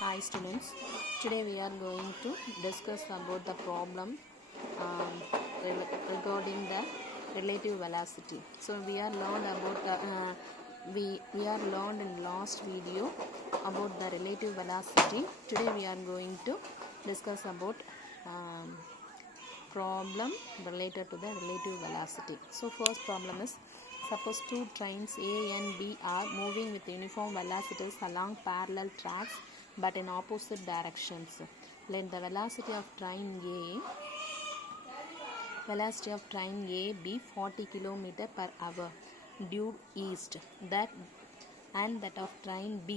Hi students, today we are going to discuss about the problem regarding the relative velocity. So we are learned about we are learned in last video about the relative velocity. Today we are going to discuss about problem related to the relative velocity. So first problem is, suppose two trains A and B are moving with uniform velocities along parallel tracks but in opposite directions. Let the velocity of train A be 40 km per hour due east, that of train B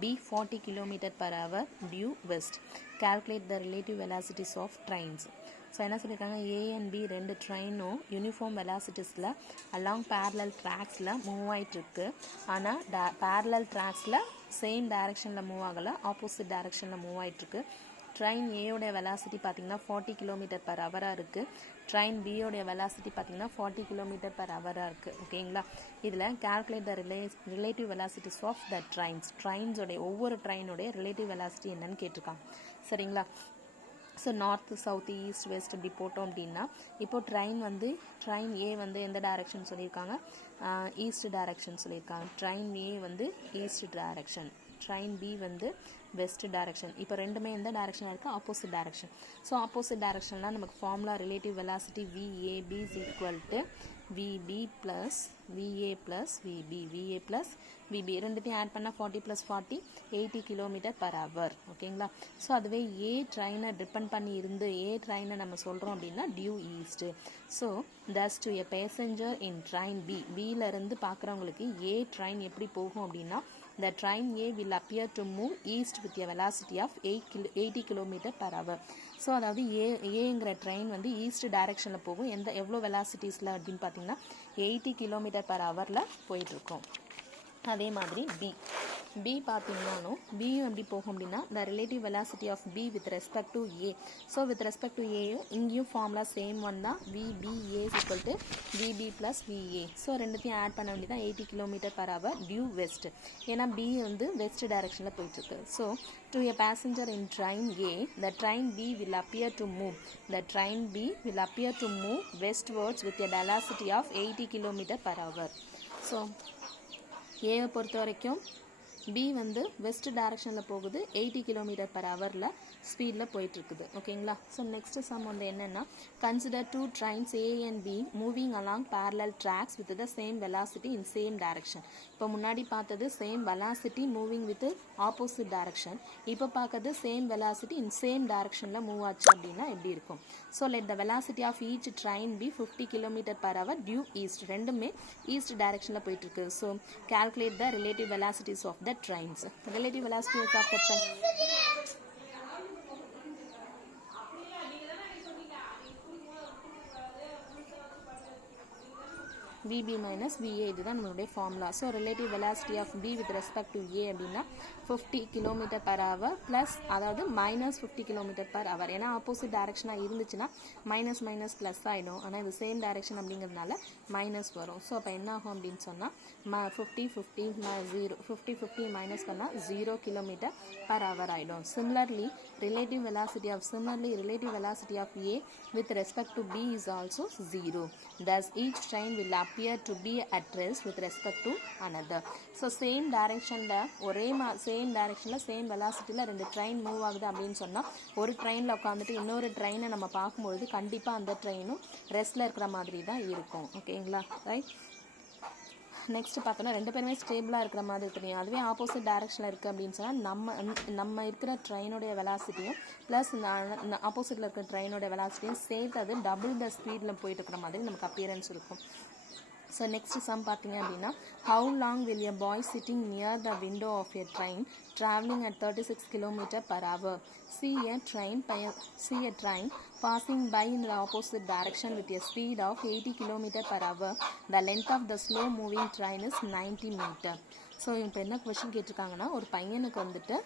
be 40 km per hour due west. Calculate the relative velocities of trains. So என்ன சொல்லியிருக்காங்க, A and B ரெண்டு ட்ரெயினும் uniform வெலாசிட்டிஸில் along parallel ட்ராக்ஸில் move ஆகிட்டுருக்கு. ஆனால் parallel ட்ராக்ஸில் same டைரெக்ஷனில் மூவ் ஆகலை, ஆப்போசிட் டைரெக்ஷனில் மூவ் ஆகிட்டுருக்கு. ட்ரெயின் ஏயோடைய வெலாசிட்டி பார்த்திங்கன்னா 40 km per hour இருக்குது. ட்ரெயின் பியோடைய வெலாசிட்டி பார்த்திங்கன்னா 40 km per hour இருக்குது. ஓகேங்களா, இதில் calculate the relative velocities of the ட்ரெயின்ஸோடைய ஒவ்வொரு ட்ரெயினுடைய ரிலேட்டிவ் வெலாசிட்டி என்னன்னு கேட்டிருக்காங்க. சரிங்களா, so north south east west இப்படி போட்டோம் அப்படின்னா, இப்போது ட்ரெயின் ஏ வந்து எந்த டைரெக்ஷன் சொல்லியிருக்காங்க, ஈஸ்ட் டைரெக்ஷன் சொல்லியிருக்காங்க. ட்ரெயின் ஏ வந்து ஈஸ்ட் டைரெக்ஷன், ட்ரெயின் பி வந்து வெஸ்ட் டைரெக்ஷன். இப்போ ரெண்டுமே எந்த டைரெக்ஷனாக இருக்குது, ஆப்போசிட் டைரெக்ஷன். ஸோ ஆப்போசிட் டைரெக்ஷன்லாம் நமக்கு formula relative velocity VAB is equal to VB plus VA plus VB ரெண்டுத்தையும் ஆட் பண்ணால் 40 + 40 80 km per hour. ஓகேங்களா, ஸோ அதுவே ஏ ட்ரெயினை டிபெண்ட் பண்ணி இருந்து ஏ ட்ரெயினை நம்ம சொல்கிறோம் அப்படின்னா due east. So thus to a passenger in train பியிலேருந்து பார்க்குறவங்களுக்கு ஏ ட்ரெயின் எப்படி போகும் அப்படின்னா, the train A will appear to move east with a velocity of 80 km per hour. So அதாவது ஏங்கிற ட்ரெயின் வந்து ஈஸ்ட் டைரெக்ஷனில் போகும். எவ்வளோ வெலாசிட்டிஸில் அப்படின்னு பார்த்தீங்கன்னா 80 km per hour போயிட்டுருக்கோம். அதே மாதிரி பி பார்த்தீங்கன்னாலும் பியும் எப்படி போகும் அப்படின்னா, the relative velocity of B with respect to A. So with respect to ஏயும் இங்கேயும் ஃபார்முலா சேம் ஒன் தான், VBA equal to VB + VA. So ரெண்டுத்தையும் ஆட் பண்ண வேண்டியதான் 80 km per hour due west. ஏன்னா பி வந்து வெஸ்ட் டைரெக்ஷனில் போயிட்டுருக்கு. So to a passenger in train A, the train B will appear to move westwards with a velocity of 80 km per hour. So ஏவை பொறுத்த வரைக்கும் B வந்து west டைரெக்ஷனில் போகுது, 80 km per hour ஸ்பீடில் போயிட்டுருக்குது. ஓகேங்களா, ஸோ நெக்ஸ்ட் சம் வந்து என்னென்னா, consider two trains A and B moving along parallel tracks with the same velocity in same direction. இப்போ முன்னாடி பார்த்தது same velocity moving with opposite direction, இப்போ பார்க்கறது சேம் வெலாசிட்டி இன் சேம் டைரெக்ஷனில் மூவ் ஆச்சு அப்படின்னா எப்படி இருக்கும். So let the velocity of each train be 50 km per hour due east. ரெண்டுமே ஈஸ்ட் டைரெக்ஷனில் போயிட்டுருக்கு. So calculate the relative velocities of the trains. Relative velocities of the train. VB minus VA, இதுதான் நம்மளுடைய ஃபார்முலா. So relative velocity of B with respect to A அப்படின்னா 50 km per hour plus, அதாவது -50 km per hour. ஏன்னா opposite டைரெக்ஷனாக இருந்துச்சுன்னா minus plus ஆகிடும். ஆனால் இது சேம் டைரெக்ஷன் அப்படிங்கிறதுனால மைனஸ் வரும். ஸோ அப்போ என்ன ஆகும் அப்படின்னு சொன்னால் 50 மைனஸ் பண்ணால் 0 km per hour ஆகிடும். Similarly relative velocity of A with respect to B is also 0. Thus each train will appear to be at rest with respect to another. So same டைரெக்ஷனில் same வெலாசிட்டியில் ரெண்டு train move ஆகுது அப்படின்னு சொன்னால், ஒரு ட்ரெயினில் உட்காந்துட்டு இன்னொரு ட்ரெயினை நம்ம பார்க்கும்பொழுது கண்டிப்பாக அந்த ட்ரெயினும் ரெஸ்ட்டில் இருக்கிற மாதிரி தான் இருக்கும். ஓகேங்களா, ரைட். நெக்ஸ்ட் பார்த்தோன்னா ரெண்டு பேருமே ஸ்டேபிளாக இருக்கிற மாதிரி தெரியும். அதுவே ஆப்போசிட் டைரெக்ஷனில் இருக்குது அப்படின்னு சொன்னால் நம்ம இருக்கிற ட்ரெயினுடைய வெலாசிட்டியும் ப்ளஸ் இந்த ஆப்போசிட்டில் இருக்கிற ட்ரெயினோட வெலாசிட்டியும் சேர்த்து அது டபுள் த ஸ்பீடில் போயிட்டு இருக்கிற மாதிரி நமக்கு அப்பியரன்ஸ் இருக்கும். ஸோ நெக்ஸ்ட் சம் பார்த்தீங்க அப்படின்னா, how long will a boy sitting near the window of a train traveling at 36 km per hour see a train passing by in the opposite direction with a speed of 80 km per hour. The length of the slow moving train is 90 meter. So இப்போ என்ன question கேட்டிருக்காங்கன்னா, ஒரு பையனுக்கு வந்துட்டு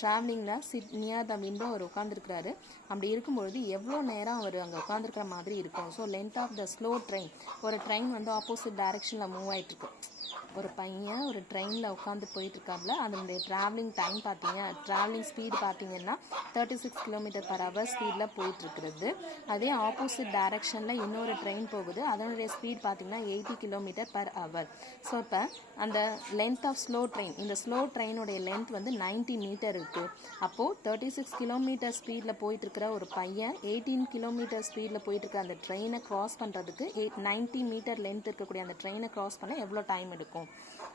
ட்ராவலிங்கில் near the window அவர் உட்காந்துருக்கிறாரு. அப்படி இருக்கும்பொழுது எவ்வளோ நேரம் அவர் அங்கே உட்காந்துருக்கிற மாதிரி இருக்கும். So length of the slow train, ஒரு ட்ரெயின் வந்து ஆப்போசிட் டைரெக்ஷனில் மூவ் ஆகிட்டுருக்கு. ஒரு பையன் ஒரு ட்ரெயினில் உட்காந்து போயிட்டுருக்காப்புல. அதனுடைய ட்ராவலிங் டைம் ட்ராவலிங் ஸ்பீடு பார்த்தீங்கன்னா 36 km/h ஸ்பீடில் போயிட்டுருக்குறது. அதே ஆப்போசிட் டைரக்ஷனில் இன்னொரு ட்ரெயின் போகுது, அதனுடைய ஸ்பீட் பார்த்தீங்கன்னா 80 km/h. ஸோ இப்போ அந்த லென்த் ஆஃப் ஸ்லோ ட்ரெயின், இந்த ஸ்லோ ட்ரெயினுடைய லென்த் வந்து 90 மீட்டர் இருக்குது. அப்போது 36 km ஸ்பீடில் போயிட்டுருக்கிற ஒரு பையன் 18 km ஸ்பீடில் போயிட்டுருக்க அந்த ட்ரெயினை க்ராஸ் பண்ணுறதுக்கு 90 மீட்டர் லென்த் இருக்கக்கூடிய அந்த ட்ரெயினை க்ராஸ் பண்ண எவ்வளோ டைம் எடுக்கும்?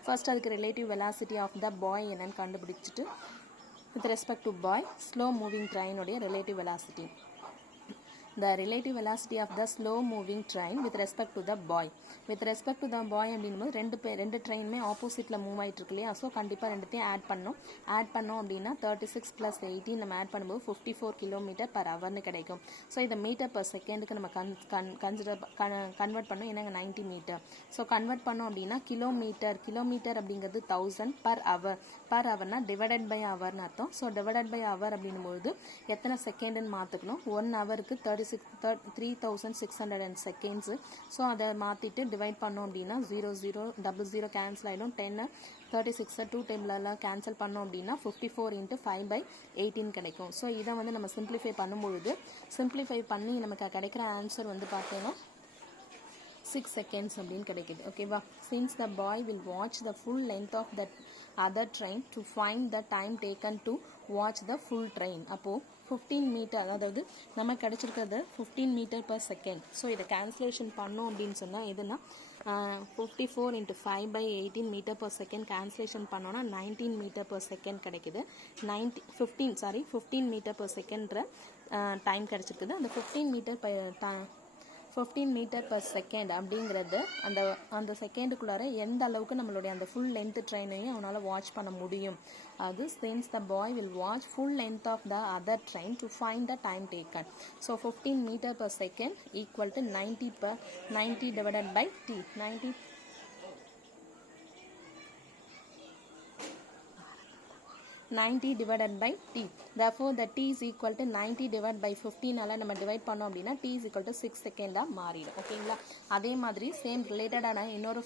ஃபர்ஸ்ட் அதுக்கு relative velocity of the boy என்னன்னு கண்டுபிடிச்சிட்டு with respect to boy slow moving ட்ரெயினுடைய relative velocity. The relative velocity of the slow moving train with respect to the boy. With respect to the boy அப்படிங்கும்போது ரெண்டு ட்ரெயினுமே ஆப்போசிட்டில் move ஆகிட்டு இருக்கு இல்லையா? So கண்டிப்பாக ரெண்டுத்தையும் ஆட் பண்ணோம் அப்படின்னா 36 + 18 நம்ம ஆட் பண்ணும்போது 54 km/h கிடைக்கும். ஸோ இதை மீட்டர் பர் செகண்டுக்கு நம்ம கன்வெர்ட் பண்ணோம். என்னங்க 90 மீட்டர். ஸோ கன்வெர்ட் பண்ணோம் அப்படின்னா கிலோமீட்டர் அப்படிங்கிறது 1000 per hourனா டிவைடட் பை ஹவர்னு அர்த்தம். ஸோ டிவைடட் பை ஹவர் அப்படிங்கும்போது எத்தனை செகண்டுன்னு மாற்றுக்கணும்? 1 ஹவருக்கு 3600 செகண்ட்ஸு. ஸோ அதை மாற்றிட்டு டிவைட் பண்ணோம் அப்படின்னா 00 00 கேன்சல் ஆகிடும். 10 36 2 டேபிளெலாம் கேன்சல் பண்ணோம் அப்படின்னா 54 × 5/18 கிடைக்கும். ஸோ இதை வந்து நம்ம சிம்பிளிஃபை பண்ணி நமக்கு கிடைக்கிற ஆன்சர் வந்து பார்த்தோன்னா 6 seconds அப்படின்னு கிடைக்குது. ஓகேவா? Since the boy will watch the full length of the other train to find the time taken to watch the full train. அப்போது 15 மீட்டர், அதாவது நம்ம கிடச்சிருக்கிறது 15 மீட்டர்/செகண்ட். ஸோ இதை கேன்சலேஷன் பண்ணோம் அப்படின்னு சொன்னால் எதுனா 54 × 5/18 மீட்டர்/செகண்ட் கேன்சலேஷன் பண்ணோன்னா 19 மீட்டர்/செகண்ட் கிடைக்குது. 15 மீட்டர்/செகண்ட்ற டைம் கிடச்சிருக்குது. அந்த 15 மீட்டர்/செகண்ட் அப்படிங்கிறது அந்த செகண்டுக்குள்ளார எந்த அளவுக்கு நம்மளுடைய அந்த ஃபுல் லென்த் ட்ரெயினையும் அவனால் வாட்ச் பண்ண முடியும். அது since the boy will watch full length of the other train to find the time taken. So 15 meter/second equal to 90 divided by t. 90 divided by t. Therefore the t is equal to 90 divided by 15 ஆல நம்ம divide பண்ணோம் அப்படின்னா t is equal to 6 செகண்டாக மாறிடும். ஓகேங்களா? அதே மாதிரி same ரிலேட்டடான இன்னொரு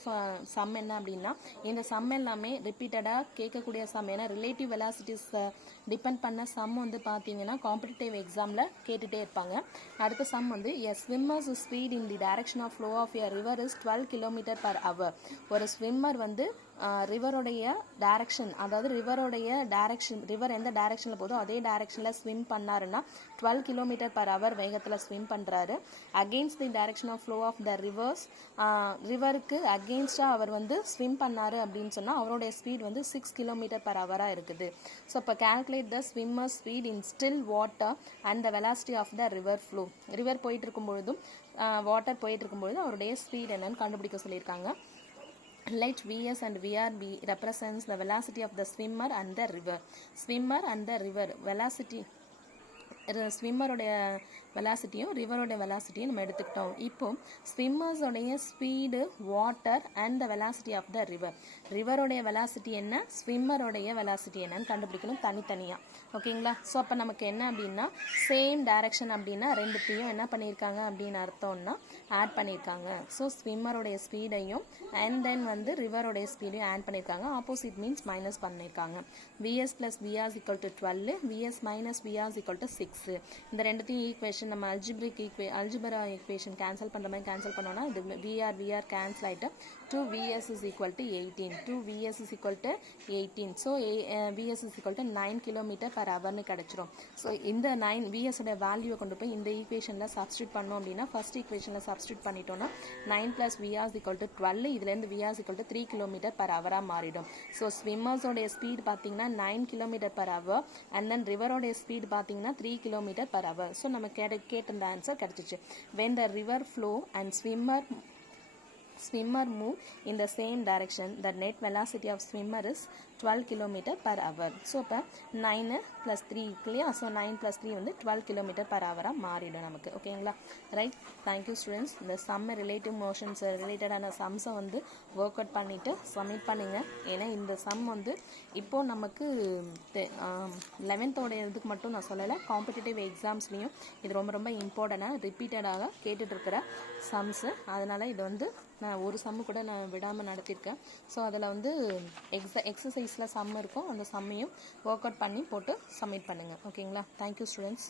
சம் என்ன அப்படின்னா, இந்த சம் எல்லாமே ரிப்பீட்டடாக கேட்கக்கூடிய சம். ஏன்னா ரிலேட்டிவ் வெலாசிட்டிஸ் டிபெண்ட் பண்ண சம் வந்து பார்த்தீங்கன்னா காம்படிட்டிவ் எக்ஸாமில் கேட்டுகிட்டே இருப்பாங்க. அடுத்த சம் வந்து a swimmer's speed in the direction of flow of a river is 12 km/h. ஒரு ஸ்விம்மர் வந்து ரிவருடைய டைரக்ஷன், அதாவது ரிவர் எந்த டைரக்ஷனில் போதோ அதே டைரக்ஷனில் ஸ்விம் பண்ணாருன்னா 12 km/h வேகத்தில் ஸ்விம் பண்ணுறாரு. Against the direction of flow of the ரிவருக்கு அகெயின்ஸ்டாக அவர் வந்து ஸ்விம் பண்ணாரு அப்படின்னு சொன்னால் அவருடைய ஸ்பீட் வந்து 6 km/h இருக்குது. ஸோ இப்போ calculate the swimmer speed in still water and the velocity of the river flow. River போயிட்டு இருக்கும் பொழுதும் வாட்டர் போயிட்டு இருக்கும்பொழுது அவருடைய ஸ்பீட் என்னன்னு கண்டுபிடிக்க சொல்லியிருக்காங்க. Let Vs and Vr be represents the velocity of the swimmer and the river. Swimmer and the river velocity, ஸ்விம்மருடைய வெலாசிட்டியும் ரிவரோட வெலாசிட்டியும் நம்ம எடுத்துக்கிட்டோம். இப்போ ஸ்விம்மர்ஸோடைய speed, water and the velocity of the ரிவரோடைய வெலாசிட்டி என்ன, ஸ்விம்மரோடைய வெலாசிட்டி என்னன்னு கண்டுபிடிக்கணும் தனித்தனியாக. ஓகேங்களா? ஸோ அப்போ நமக்கு என்ன அப்படின்னா சேம் டைரக்ஷன் அப்படின்னா ரெண்டுத்தையும் என்ன பண்ணியிருக்காங்க அப்படின்னு அர்த்தம்னா ஆட் பண்ணியிருக்காங்க. ஸோ ஸ்விம்மருடைய ஸ்பீடையும் அண்ட் தென் வந்து ரிவரோடைய ஸ்பீடையும் ஆட் பண்ணியிருக்காங்க. ஆப்போசிட் மீன்ஸ் மைனஸ் பண்ணியிருக்காங்க. Vs + Vr = 12, Vs - Vr = 6. இந்த ரெண்டுத்தையும் ஈக்குவேஷன் நம்ம அல்ஜிபரா ஈக்குவேஷன் கேன்சல் பண்ணுற மாதிரி கேன்சல் பண்ணோன்னா இது Vr கேன்சல் ஆகிட்டு 2Vs = 18. 2Vs = 18. So Vs = 9 km/h கிடச்சிரும். ஸோ இந்த 9 Vs உடைய வேல்யூவை கொண்டு போய் இந்த ஈக்குவேஷனில் சப்ஸ்டியூட் பண்ணோம் அப்படின்னா ஃபர்ஸ்ட் ஈக்குவேஷனில் சப்ஸ்டியூட் பண்ணிட்டோம்னா 9 + Vr = 12. இதுலேருந்து Vr = 3 km/h மாறிடும். ஸோ ஸ்விம்மர்ஸோடைய ஸ்பீட் பார்த்தீங்கன்னா 9 km/h அண்ட் தென் ரிவரோடைய ஸ்பீட் பார்த்தீங்கன்னா 3 km/h. ஸோ நம்ம கேட்ட இந்த ஆன்சர் கிடச்சிச்சு. when the river flow and swimmer move in the same direction, the net velocity of swimmer is 12 km/h. So இப்போ 9 + 3 இல்லையா? ஸோ 9 + 3 வந்து 12 km/h மாறிடும் நமக்கு. ஓகேங்களா? ரைட். Thank you students. இந்த சம்ம ரிலேட்டிவ் மோஷன்ஸ் ரிலேட்டடான சம்ஸை வந்து ஒர்க் அவுட் பண்ணிவிட்டு சப்மிட் பண்ணுங்கள். ஏன்னா இந்த சம் வந்து இப்போது நமக்கு 11th இதுக்கு மட்டும் நான் சொல்லலை, காம்படிட்டிவ் எக்ஸாம்ஸ்லேயும் இது ரொம்ப ரொம்ப இம்பார்ட்டண்ட்டாக ரிப்பீட்டடாக கேட்டுட்ருக்கிற சம்ஸு. அதனால் இது வந்து ஒரு சம்மு கூட நான் விடாமல் நடத்தியிருக்கேன். ஸோ அதில் வந்து எக்ஸசைஸில் சம் இருக்கும், அந்த சம்மையும் ஒர்க் அவுட் பண்ணி போட்டு சப்மிட் பண்ணுங்கள். ஓகேங்களா? Thank you students.